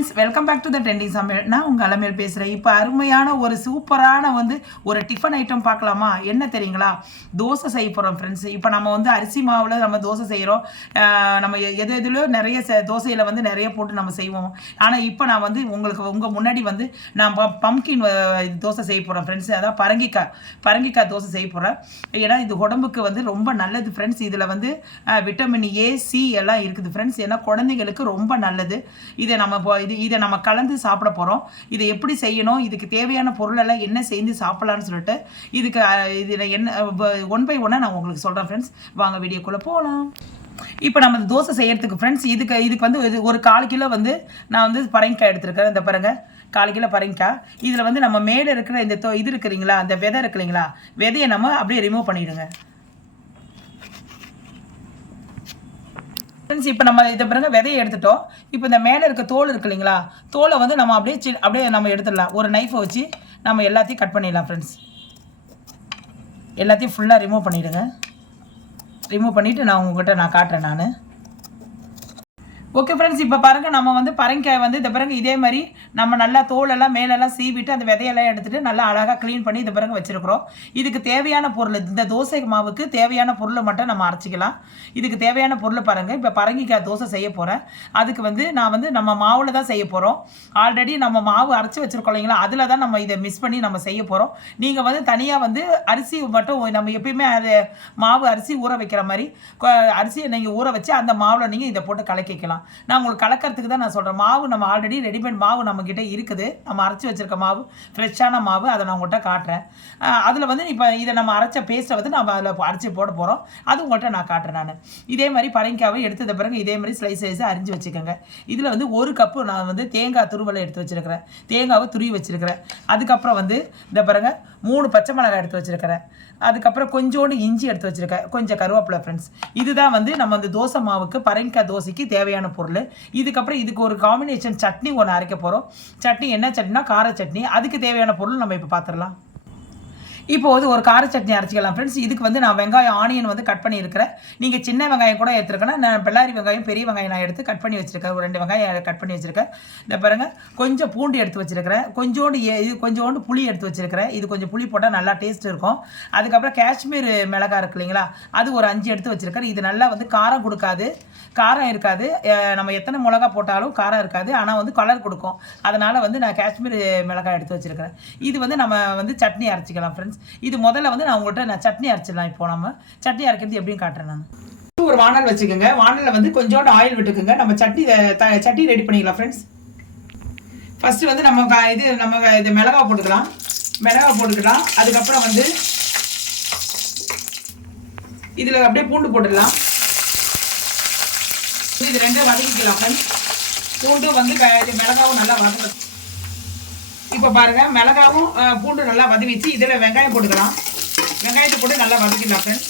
Friends welcome back to the trending சமையல். நான் உங்கள் அலமையில் பேசுகிறேன் இப்போ அருமையான ஒரு சூப்பரான வந்து ஒரு டிஃபன் ஐட்டம் பார்க்கலாமா? என்ன தெரியுங்களா? தோசை செய்ய போகிறோம் ஃப்ரெண்ட்ஸ் இப்போ நம்ம வந்து அரிசி மாவில் நம்ம தோசை செய்கிறோம் நம்ம எது எதுலையோ நிறைய தோசையில் வந்து நிறைய போட்டு நம்ம செய்வோம். ஆனால் இப்போ நான் வந்து உங்களுக்கு உங்கள் முன்னாடி வந்து நான் பம்கின் தோசை செய்ய போகிறேன் ஃப்ரெண்ட்ஸ் அதான் பரங்கிக்காய் பரங்கிக்காய் தோசை செய்ய போகிறேன் ஏன்னா இது உடம்புக்கு வந்து ரொம்ப நல்லது ஃப்ரெண்ட்ஸ் இதில் வந்து விட்டமின் ஏ சி எல்லாம் இருக்குது ஃப்ரெண்ட்ஸ் ஏன்னா குழந்தைங்களுக்கு ரொம்ப நல்லது. இதை நம்ம இது இதை நம்ம கலந்து சாப்பிட போகிறோம் இதை எப்படி செய்யணும்? இதுக்கு தேவையான பொருளெல்லாம் என்ன செஞ்சு சாப்பிட்லான்னு சொல்லிட்டு இதுக்கு இதில் என்ன ஒன் பை ஒன்னாக நான் உங்களுக்கு சொல்கிறேன் ஃப்ரெண்ட்ஸ் வாங்க வீடியோக்குள்ளே போகலாம் இப்போ நம்ம தோசை செய்யறதுக்கு ஃப்ரெண்ட்ஸ் இதுக்கு இதுக்கு வந்து இது ஒரு கால் கிலோ வந்து நான் வந்து பரங்கிக்காய் எடுத்திருக்கேன் இந்த பாருங்க கால் கிலோ பரங்கிக்காய். இதில் வந்து நம்ம மேலே இருக்கிற இந்த தொ- இது இருக்குறீங்களா அந்த விதை இருக்குறீங்களா விதையை நம்ம அப்படியே ரிமூவ் பண்ணிவிடுங்க ஃப்ரெண்ட்ஸ் இப்போ நம்ம இதை பிறகு விதையை எடுத்துட்டோம். இப்போ இந்த மேலே இருக்க தோல் இருக்கு இல்லைங்களா? தோலை வந்து நம்ம அப்படியே சி அப்படியே நம்ம எடுத்துடலாம். ஒரு நைஃபை வச்சு நம்ம எல்லாத்தையும் கட் பண்ணிடலாம் ஃப்ரெண்ட்ஸ் எல்லாத்தையும் ஃபுல்லாக ரிமூவ் பண்ணிவிடுங்க ரிமூவ் பண்ணிவிட்டு நான் உங்கள்கிட்ட நான் காட்டுறேன் நான். ஓகே ஃப்ரெண்ட்ஸ் இப்போ பாருங்க நம்ம வந்து பரங்கிக்காய் வந்து இந்த பிறகு இதே மாதிரி நம்ம நல்லா தோலெல்லாம் மேலெல்லாம் சீவிட்டு அந்த விதையெல்லாம் எடுத்துகிட்டு நல்லா அழகாக க்ளீன் பண்ணி இந்த பிறகு வச்சுருக்குறோம். இதுக்கு தேவையான பொருள் இந்த தோசை மாவுக்கு தேவையான பொருளை மட்டும் நம்ம அரைச்சிக்கலாம். இதுக்கு தேவையான பொருள் பாருங்க இப்போ பரங்கிக்காய் தோசை செய்ய போகிறேன் அதுக்கு வந்து நான் வந்து நம்ம மாவில் தான் செய்ய போகிறோம் ஆல்ரெடி நம்ம மாவு அரைச்சி வச்சிருக்கோம் இல்லைங்களா அதில் தான் நம்ம இதை மிஸ் பண்ணி நம்ம செய்ய போகிறோம் நீங்கள் வந்து தனியாக வந்து அரிசி மட்டும் நம்ம எப்பயுமே அது மாவு அரிசி ஊற வைக்கிற மாதிரி அரிசியை நீங்கள் ஊற வச்சு அந்த மாவில் நீங்கள் இதை போட்டு கலக்கிக்கலாம். நான் உங்களுக்கு கலக்கிறதுக்கு தான் நான் சொல்கிறேன் மாவு நம்ம ஆல்ரெடி ரெடிமேட் மாவு நம்மக்கிட்ட இருக்குது. நம்ம அரைச்சி வச்சுருக்க மாவு ஃப்ரெஷ்ஷான மாவு அதை நான் உங்கள்கிட்ட காட்டுறேன். அதில் வந்து இப்போ இதை நம்ம அரைச்ச பேஸ்ட்டை வந்து நம்ம அதில் அரைச்சி போட போகிறோம் அது உங்கள்கிட்ட நான் காட்டுறேன் நான். இதே மாதிரி பரங்கிக்காவை எடுத்தத பிறகு இதே மாதிரி ஸ்லைஸ் ஸ்லைஸாக அரிஞ்சு வச்சுக்கோங்க. இதில் வந்து ஒரு கப்பு நான் வந்து தேங்காய் துருவலை எடுத்து வச்சுருக்கிறேன். தேங்காவை துருவி வச்சுருக்கிறேன். அதுக்கப்புறம் வந்து இந்த பாருங்கள் மூணு பச்சை மிளகாய் எடுத்து வச்சுருக்கிறேன். அதுக்கப்புறம் கொஞ்சோண்டு இஞ்சி எடுத்து வச்சுருக்கேன். கொஞ்சம் கருவேப்பிலை ஃப்ரெண்ட்ஸ் இதுதான் வந்து நம்ம வந்து தோசை மாவுக்கு பரங்கிக்காய் தோசைக்கு தேவையான பொருள். இதுக்கப்புறம் இதுக்கு ஒரு காம்பினேஷன் சட்னி ஒன்று அரைக்க போகிறோம் சட்னி என்ன சட்னினா கார சட்னி. அதுக்கு தேவையான பொருள் நம்ம இப்போ பார்த்துடலாம் இப்போ வந்து ஒரு கார சட்னி அரைச்சிக்கலாம் ஃப்ரெண்ட்ஸ் இதுக்கு வந்து நான் வெங்காயம் ஆனியன் வந்து கட் பண்ணியிருக்கிறேன். நீங்கள் சின்ன வெங்காயம் கூட எடுத்துருக்கேன்னா நான் பெல்லாரி வெங்காயம் பெரிய வெங்காயம் நான் எடுத்து கட் பண்ணி வச்சிருக்கேன். ஒரு ரெண்டு வெங்காயம் கட் பண்ணி வச்சிருக்கேன். இந்த பாருங்க கொஞ்சம் பூண்டு எடுத்து வச்சிருக்கிறேன். கொஞ்சோண்டு ஏ- இது கொஞ்சோண்டு புளி எடுத்து வச்சிருக்கிறேன். இது கொஞ்சம் புளி போட்டால் நல்லா டேஸ்ட் இருக்கும். அதுக்கப்புறம் காஷ்மீர் மிளகாய் இருக்கு இல்லைங்களா அது ஒரு அஞ்சு எடுத்து வச்சிருக்கிறேன். இது நல்லா வந்து காரம் கொடுக்காது. காரம் இருக்காது. நம்ம எத்தனை மிளகா போட்டாலும் காரம் இருக்காது. ஆனால் வந்து கலர் கொடுக்கும். அதனால் வந்து நான் காஷ்மீர் மிளகாய் எடுத்து வச்சிருக்கிறேன். இது வந்து நம்ம வந்து சட்னி அரைச்சிக்கலாம் ஃப்ரெண்ட்ஸ் இது முதல்ல வந்து நான் உங்கள்கிட்ட நான் சட்னி அரைச்சிடலாம் இப்போ நம்ம. சட்னி அரைக்கிறது எப்படின்னு காட்டுறேன் நான். ஒரு வானல் வச்சுக்கோங்க. வானலில் வந்து கொஞ்சோண்டு ஆயில் விட்டுக்குங்க. நம்ம சட்னி சட்னி ரெடி பண்ணிக்கலாம் ஃப்ரெண்ட்ஸ் ஃபஸ்ட்டு வந்து நம்ம இது நம்ம இது மிளகா போட்டுக்கலாம். மிளகா போட்டுக்கலாம். அதுக்கப்புறம் வந்து இதில் அப்படியே பூண்டு போட்டுடலாம். இது ரெண்டும் வதக்கிக்கலாம் ஃப்ரெண்ட்ஸ் பூண்டும் வந்து க- இது மிளகாவும் நல்லா வதக்கலாம் இப்போ பாருங்கள் மிளகாவும் பூண்டு பூண்டும் நல்லா வதவிச்சு இதில் வெங்காயம் போட்டுக்கலாம். வெங்காயத்தை போட்டு நல்லா வதக்கிடலாம் ஃப்ரெண்ட்ஸ்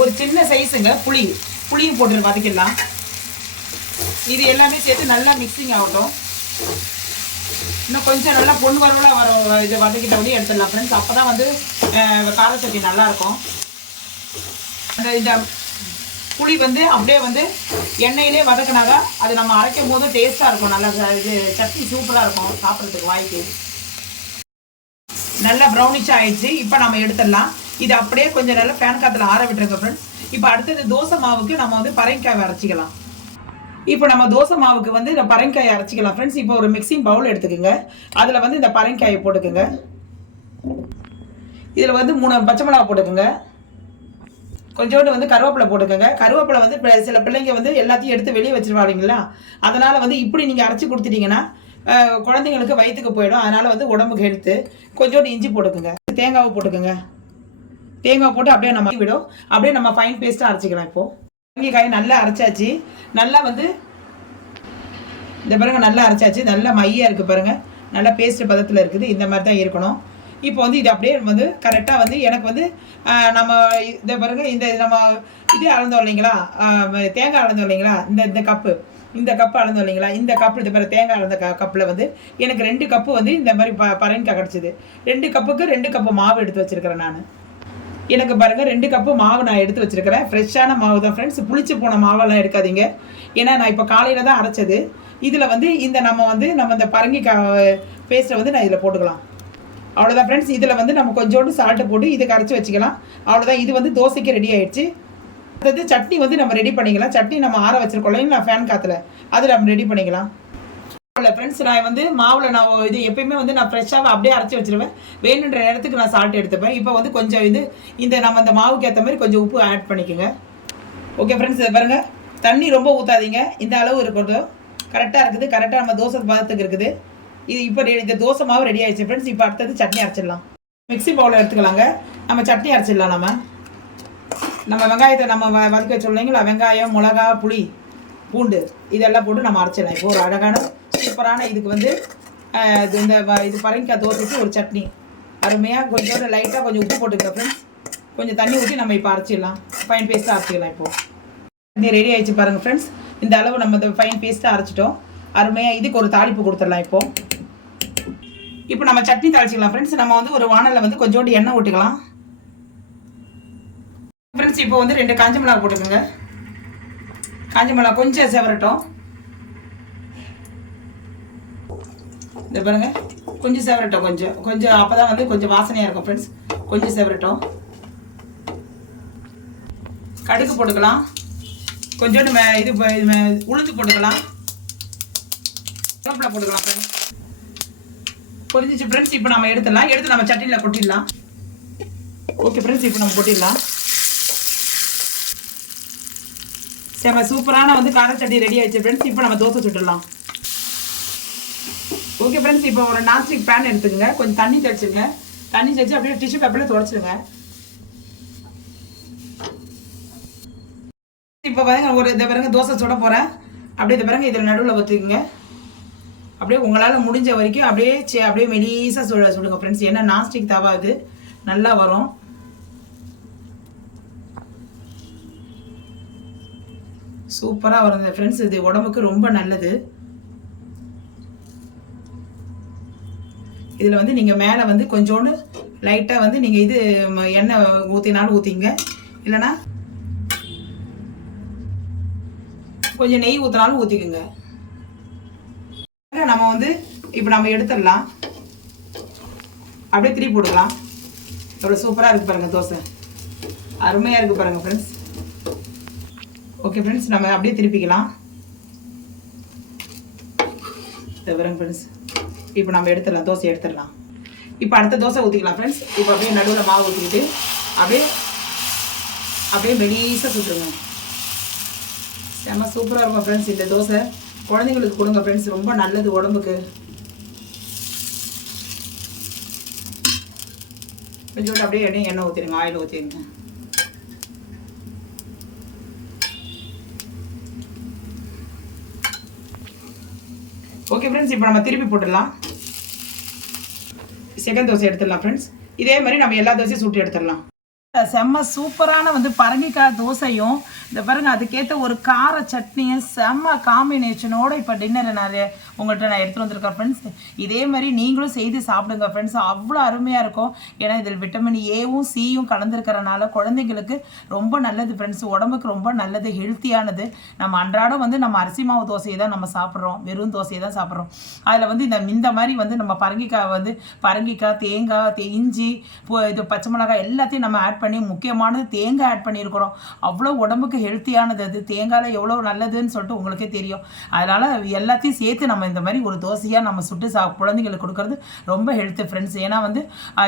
ஒரு சின்ன சைஸுங்க புளி புளியும் போட்டு வதக்கிடலாம். இது எல்லாமே சேர்த்து நல்லா மிக்சிங் ஆகட்டும். இன்னும் கொஞ்சம் நல்லா பொண்ணு வரவலாக வர இதை வதக்கிட்ட உடனே எடுத்துடலாம் ஃப்ரெண்ட்ஸ் அப்போ தான் வந்து காரச்சட்டி நல்லாயிருக்கும் அந்த இந்த புளி வந்து அப்படியே வந்து எண்ணெயிலே வதக்கினாக்கா அது நம்ம அரைக்கும் போது டேஸ்ட்டாக இருக்கும். நல்லா இது சட்னி சூப்பராக இருக்கும் சாப்பிட்றதுக்கு வாய்க்கு. நல்லா ப்ரௌனிஷ் ஆயிடுச்சு. இப்போ நம்ம எடுத்துடலாம். இது அப்படியே கொஞ்சம் நல்லா ஃபேன் காற்றுல ஆற விட்டுருங்க ஃப்ரெண்ட்ஸ் இப்போ அடுத்தது தோசை மாவுக்கு நம்ம வந்து பரங்கிக்காய் அரைச்சிக்கலாம். இப்போ நம்ம தோசை மாவுக்கு வந்து இந்த பரங்கிக்காயை அரைச்சிக்கலாம் ஃப்ரெண்ட்ஸ் இப்போ ஒரு மிக்சிங் பவுல் எடுத்துக்கோங்க. அதில் வந்து இந்த பரங்கிக்காயை போட்டுக்கோங்க. இதில் வந்து மூணு பச்சை மிளகா போட்டுக்கோங்க. கொஞ்சோண்டு வந்து கருவேப்பிலை போட்டுக்கோங்க. கருவேப்பிலை வந்து சில பிள்ளைங்க வந்து எல்லாத்தையும் எடுத்து வெளியே வச்சிருவாங்களா அதனால் வந்து இப்படி நீங்கள் அரைச்சி கொடுத்துட்டீங்கன்னா குழந்தைங்களுக்கு வயிற்றுக்கு போயிடும். அதனால் வந்து உடம்புக்கு எடுத்து கொஞ்சோண்டு இஞ்சி போட்டுக்கோங்க. தேங்காவை போட்டுக்கோங்க. தேங்காய் போட்டு அப்படியே நம்ம விடும். அப்படியே நம்ம ஃபைன் பேஸ்ட்டாக அரைச்சிக்கலாம் இப்போது முருங்கைக்காய் நல்லா அரைச்சாச்சு. நல்லா வந்து இந்த பாருங்க நல்லா அரைச்சாச்சு. நல்லா மையாக இருக்குது பாருங்கள் நல்லா பேஸ்ட் பதத்தில் இருக்குது. இந்த மாதிரி தான் இருக்கணும். இப்போ வந்து இது அப்படியே வந்து கரெக்டாக வந்து எனக்கு வந்து நம்ம இதை பாருங்க இந்த நம்ம இது அளந்தோம் இல்லைங்களா? தேங்காய் அளந்தோம் இல்லைங்களா? இந்த இந்த கப்பு இந்த கப்பு அளந்தோம் இல்லைங்களா? இந்த கப்பு இது பிறகு தேங்காய் அளந்த க கப்பில் வந்து எனக்கு ரெண்டு கப்பு வந்து இந்த மாதிரி ப பரங்கிக்காய் கிடச்சிது. ரெண்டு கப்புக்கு ரெண்டு கப்பு மாவு எடுத்து வச்சிருக்கிறேன் நான். எனக்கு பாருங்கள் ரெண்டு கப்பு மாவு நான் எடுத்து வச்சுருக்கிறேன். ஃப்ரெஷ்ஷான மாவு தான் ஃப்ரெண்ட்ஸ் புளிச்சு போன மாவெல்லாம் எடுக்காதீங்க. ஏன்னா நான் இப்போ காலையில் தான் அரைச்சது. இதில் வந்து இந்த நம்ம வந்து நம்ம இந்த பரங்கிக்காய் பேஸ்ட்டை வந்து நான் இதில் போட்டுக்கலாம். அவ்வளோதான் ஃப்ரெண்ட்ஸ் இதில் வந்து நம்ம கொஞ்சோண்டு சால்ட்டு போட்டு இது கரைச்சி வச்சுக்கலாம். அவ்வளோதான் இது வந்து தோசைக்கு ரெடி ஆயிடுச்சு. அடுத்தது சட்னி வந்து நம்ம ரெடி பண்ணிக்கலாம். சட்னி நம்ம ஆற வச்சிருக்கோம் இல்லைங்களா ஃபேன் காற்றுல அது நம்ம ரெடி பண்ணிக்கலாம். இல்லை ஃப்ரெண்ட்ஸ் நான் வந்து மாவில் நான் இது எப்பயுமே வந்து நான் ஃப்ரெஷ்ஷாக அப்படியே அரைச்சி வச்சிருவேன். வேணுன்ற நேரத்துக்கு நான் சால்ட் எடுத்துப்பேன். இப்போ வந்து கொஞ்சம் இது இந்த நம்ம இந்த மாவுக்கு ஏற்ற மாதிரி கொஞ்சம் உப்பு ஆட் பண்ணிக்கோங்க. ஓகே ஃப்ரெண்ட்ஸ் இதை பாருங்கள் தண்ணி ரொம்ப ஊற்றாதீங்க இந்த அளவு இருக்கட்டும். கரெக்டாக இருக்குது. கரெக்டாக நம்ம தோசை பதத்துக்கு இருக்குது. இது இப்போ இந்த தோசை மாவு ரெடி ஆயிடுச்சு. ஃப்ரெண்ட்ஸ் இப்போ அடுத்தது சட்னி அரைச்சிடலாம். மிக்ஸி பவுலில் எடுத்துக்கலாங்க. நம்ம சட்னி அரைச்சிடலாம் நம்ம. நம்ம வெங்காயத்தை நம்ம வ வதக்க வச்சோம் வெங்காயம் மிளகா புளி பூண்டு இதெல்லாம் போட்டு நம்ம அரைச்சிடலாம். இப்போ ஒரு அழகான சூப்பரான இதுக்கு வந்து இது இந்த வ- இது பரங்கிக்காய் தோசைக்கு ஒரு சட்னி. அருமையாக கொஞ்சோண்டு லைட்டாக கொஞ்சம் உப்பு போட்டுக்க ஃப்ரெண்ட்ஸ் கொஞ்சம் தண்ணி ஊற்றி நம்ம இப்போ அரைச்சிடலாம். ஃபைன் பேஸ்ட்டாக அரைச்சிடலாம் இப்போது சட்னி ரெடி ஆயிடுச்சு பாருங்கள் ஃப்ரெண்ட்ஸ் இந்த அளவு நம்ம இந்த ஃபைன் பேஸ்ட்டாக அரைச்சிட்டோம். அருமையாக இதுக்கு ஒரு தாளிப்பு கொடுத்துடலாம் இப்போது இப்போ நம்ம சட்னி தாளிச்சிக்கலாம். ஃப்ரெண்ட்ஸ் நம்ம வந்து ஒரு வானலில் வந்து கொஞ்சோண்டு எண்ணெய் ஊட்டிக்கலாம் ஃப்ரெண்ட்ஸ் இப்போ வந்து ரெண்டு காஞ்ச மிளகா போட்டுக்கோங்க. காஞ்ச மிளகா கொஞ்சம் செவரட்டும். இந்த பாருங்க கொஞ்சம் செவரட்டும் கொஞ்சம். கொஞ்சம் அப்போ தான் வந்து கொஞ்சம் வாசனையாக இருக்கும் ஃப்ரெண்ட்ஸ் கொஞ்சம் செவரட்டும். கடுகு போட்டுக்கலாம். கொஞ்சோண்டு மே இது இது உளுந்து போட்டுக்கலாம். கருவேப்பிலை போட்டுக்கலாம் ஃப்ரெண்ட்ஸ் பொரிஞ்சிச்சு ஃப்ரெண்ட்ஸ் இப்போ நம்ம எடுத்துடலாம். எடுத்து நம்ம சட்டியில் கொட்டிடலாம். ஓகே ஃப்ரெண்ட்ஸ் இப்போ நம்ம கொட்டிடலாம். நம்ம சூப்பரான வந்து கார சட்டி ரெடி ஆயிடுச்சு ஃப்ரெண்ட்ஸ் இப்போ நம்ம தோசை சுட்டுடலாம். ஓகே ஃப்ரெண்ட்ஸ் இப்போ ஒரு நான்ஸ்டிக் பேன் எடுத்துக்கோங்க. கொஞ்சம் தண்ணி தெளிச்சுங்க. தண்ணி தெளிச்சு அப்படியே டிஷ்யூ பேப்பரில் துடைச்சிடுங்க இப்போ பாருங்க ஒரு இந்த பாருங்க தோசை சுட போகிறேன் அப்படியே இந்த பாருங்க இதில் நடுவில் ஊற்றிக்குங்க அப்படியே உங்களால் முடிஞ்ச வரைக்கும் அப்படியே சே அப்படியே மெலீஸாக சுட சுடுங்க ஃப்ரெண்ட்ஸ் ஏன்னா நாஸ்டிக் தவா இது. நல்லா வரும். சூப்பராக வருங்க ஃப்ரெண்ட்ஸ் இது உடம்புக்கு ரொம்ப நல்லது. இதில் வந்து நீங்கள் மேலே வந்து கொஞ்சோண்டு லைட்டாக வந்து நீங்கள் இது எண்ணெய் ஊற்றினாலும் ஊற்றிங்க இல்லைன்னா கொஞ்சம் நெய் ஊற்றினாலும் ஊற்றிக்குங்க இப்போ நம்ம எடுத்துடலாம். அப்படியே திருப்பி போட்டுக்கலாம். எவ்வளோ சூப்பராக இருக்குது பாருங்கள் தோசை. அருமையாக இருக்குது பாருங்கள் ஃப்ரெண்ட்ஸ் ஓகே ஃப்ரெண்ட்ஸ் நம்ம அப்படியே திருப்பிக்கலாம். இது பாருங்க ஃப்ரெண்ட்ஸ் இப்போ நம்ம எடுத்துடலாம் தோசை எடுத்துடலாம். இப்போ அடுத்த தோசை ஊற்றிக்கலாம் ஃப்ரெண்ட்ஸ் இப்போ அப்படியே நடுவில் மாவு ஊற்றிக்கிட்டு அப்படியே அப்படியே மெலீஸாக சுட்டுருங்க. செம்ம சூப்பராக இருக்கும் ஃப்ரெண்ட்ஸ் இந்த தோசை. குழந்தைங்களுக்கு கொடுங்க ஃப்ரெண்ட்ஸ் ரொம்ப நல்லது உடம்புக்கு. கொஞ்சோண்டு அப்படியே எண்ணெய் எண்ணெய் ஊற்றிடுங்க ஆயில் ஊற்றிடுங்க ஓகே ஃப்ரெண்ட்ஸ் இப்போ நம்ம திருப்பி போட்டுடலாம். செகண்ட் தோசை எடுத்துடலாம் ஃப்ரெண்ட்ஸ் இதே மாதிரி நம்ம எல்லா தோசையும் சுட்டு எடுத்துடலாம். செம்ம சூப்பரான வந்து பரங்கிக்காய் தோசையும் இந்த பாருங்க அதுக்கேற்ற ஒரு கார சட்னியும் செம்ம காம்பினேஷனோட இப்போ டின்னரை நிறைய உங்கள்கிட்ட நான் எடுத்துகிட்டு வந்திருக்கேன் ஃப்ரெண்ட்ஸ் இதே மாதிரி நீங்களும் செய்து சாப்பிடுங்க ஃப்ரெண்ட்ஸ் அவ்வளோ அருமையாக இருக்கும். ஏன்னா இதில் விட்டமின் ஏவும் சியும் கலந்துருக்கிறனால குழந்தைங்களுக்கு ரொம்ப நல்லது ஃப்ரெண்ட்ஸ் உடம்புக்கு ரொம்ப நல்லது ஹெல்த்தியானது நம்ம அன்றாடம் வந்து நம்ம அரிசி மாவு தோசையை தான் நம்ம சாப்பிட்றோம். வெறும் தோசையை தான் சாப்பிட்றோம். அதில் வந்து இந்த இந்த மாதிரி வந்து நம்ம பரங்கிக்காய் வந்து பரங்கிக்காய் தேங்காய் தே இஞ்சி இது பச்சை மிளகாய் எல்லாத்தையும் நம்ம ஆட் பண்ணி முக்கியமானது தேங்காய் ஆட் பண்ணியிருக்கிறோம். அவ்வளோ உடம்புக்கு ஹெல்த்தியானது அது. தேங்காயில் எவ்வளோ நல்லதுன்னு சொல்லிட்டு உங்களுக்கே தெரியும். அதனால் எல்லாத்தையும் சேர்த்து நம்ம இந்த மாதிரி ஒரு தோசையாக நம்ம சுட்டு சா குழந்தைங்களுக்கு கொடுக்கறது ரொம்ப ஹெல்த்து ஃப்ரெண்ட்ஸ் ஏன்னா வந்து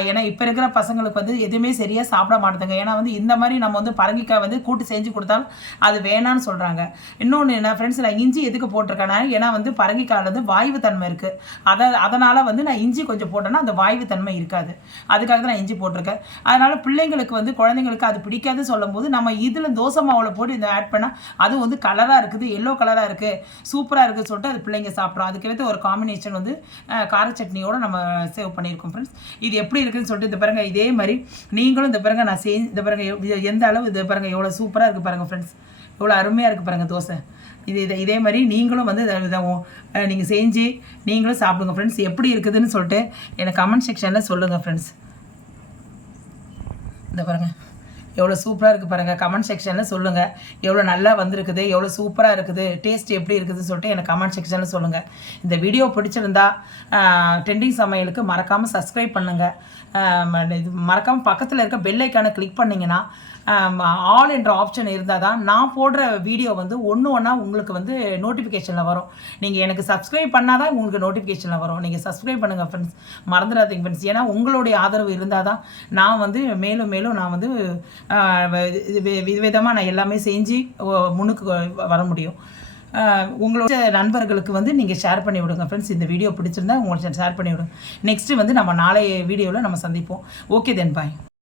ஏன்னா இப்போ இருக்கிற பசங்களுக்கு வந்து எதுவுமே சரியாக சாப்பிட மாட்டாங்க ஏன்னா வந்து இந்த மாதிரி நம்ம வந்து பரங்கிக்காய் வந்து கூட்டு செஞ்சு கொடுத்தாலும் அது வேணான்னு சொல்கிறாங்க இன்னொன்று என்ன ஃப்ரெண்ட்ஸ் நான் இஞ்சி எதுக்கு போட்டிருக்கேன்னா ஏன்னா வந்து பரங்கிக்காயில் வந்து வாய்வு தன்மை இருக்குது அதை அதனால் வந்து நான் இஞ்சி கொஞ்சம் போட்டேன்னா அந்த வாய்வு தன்மை இருக்காது. அதுக்காக தான் நான் இஞ்சி போட்டிருக்கேன். அதனால் பிள்ளைங்களுக்கு வந்து குழந்தைங்களுக்கு அது பிடிக்காது சொல்லும்போது நம்ம இதில் தோசை மாவில் போட்டு இதை ஆட் பண்ணால் அது வந்து கலராக இருக்குது எல்லோ கலராக இருக்குது சூப்பராக இருக்குது சொல்லிட்டு அது பிள்ளைங்க சாப்பிட்றோம் அதுக்கேற்ற ஒரு காம்பினேஷன் வந்து கார சட்னியோடு நம்ம சேவ் பண்ணியிருக்கோம் ஃப்ரெண்ட்ஸ் இது எப்படி இருக்குதுன்னு சொல்லிட்டு இந்த பாருங்கள் இதே மாதிரி நீங்களும் இந்த பாருங்கள் நான் செஞ்சு இந்த பாருங்கள் எந்த அளவு இது பாருங்கள் எவ்வளோ சூப்பராக இருக்குது பாருங்கள் ஃப்ரெண்ட்ஸ் எவ்வளோ அருமையாக இருக்குது பாருங்கள் தோசை. இது இதை இதே மாதிரி நீங்களும் வந்து இதை- நீங்கள் செஞ்சு நீங்களும் சாப்பிடுங்க ஃப்ரெண்ட்ஸ் எப்படி இருக்குதுன்னு சொல்லிட்டு எனக்கு கமெண்ட் செக்ஷனில் சொல்லுங்கள் ஃப்ரெண்ட்ஸ் இந்த பாருங்கள் எவ்வளோ சூப்பராக இருக்குது பாருங்கள் கமெண்ட் செக்ஷனில் சொல்லுங்கள் எவ்வளோ நல்லா வந்திருக்குது எவ்வளோ சூப்பராக இருக்குது டேஸ்ட் எப்படி இருக்குதுன்னு சொல்லிட்டு எனக்கு கமெண்ட் செக்ஷனில் சொல்லுங்கள் இந்த வீடியோ பிடிச்சிருந்தா ட்ரெண்டிங் சமையலுக்கு மறக்காமல் சப்ஸ்கிரைப் பண்ணுங்கள் இது மறக்காமல் பக்கத்தில் இருக்க பெல் ஐக்கானை கிளிக் பண்ணிங்கன்னா ஆல் என்ற ஆப்ஷன் இருந்தால் தான் நான் போடுற வீடியோ வந்து ஒன்று ஒன்றா உங்களுக்கு வந்து நோட்டிஃபிகேஷனில் வரும். நீங்கள் எனக்கு சப்ஸ்கிரைப் பண்ணால் தான் உங்களுக்கு நோட்டிஃபிகேஷனில் வரும். நீங்கள் சப்ஸ்கிரைப் பண்ணுங்கள் ஃப்ரெண்ட்ஸ் மறந்துடாதீங்க ஃப்ரெண்ட்ஸ் ஏன்னா உங்களுடைய ஆதரவு இருந்தால் தான் நான் வந்து மேலும் மேலும் நான் வந்து விதவிதமாக நான் எல்லாமே செஞ்சு முன்னுக்கு வர முடியும். உங்களோட நண்பர்களுக்கு வந்து நீங்கள் ஷேர் பண்ணி விடுங்க ஃப்ரெண்ட்ஸ் இந்த வீடியோ பிடிச்சிருந்தா உங்களுக்கு ஷேர் பண்ணி விடுங்க. நெக்ஸ்ட்டு வந்து நம்ம நாளைய வீடியோவில் நம்ம சந்திப்போம். ஓகே தென் பாய்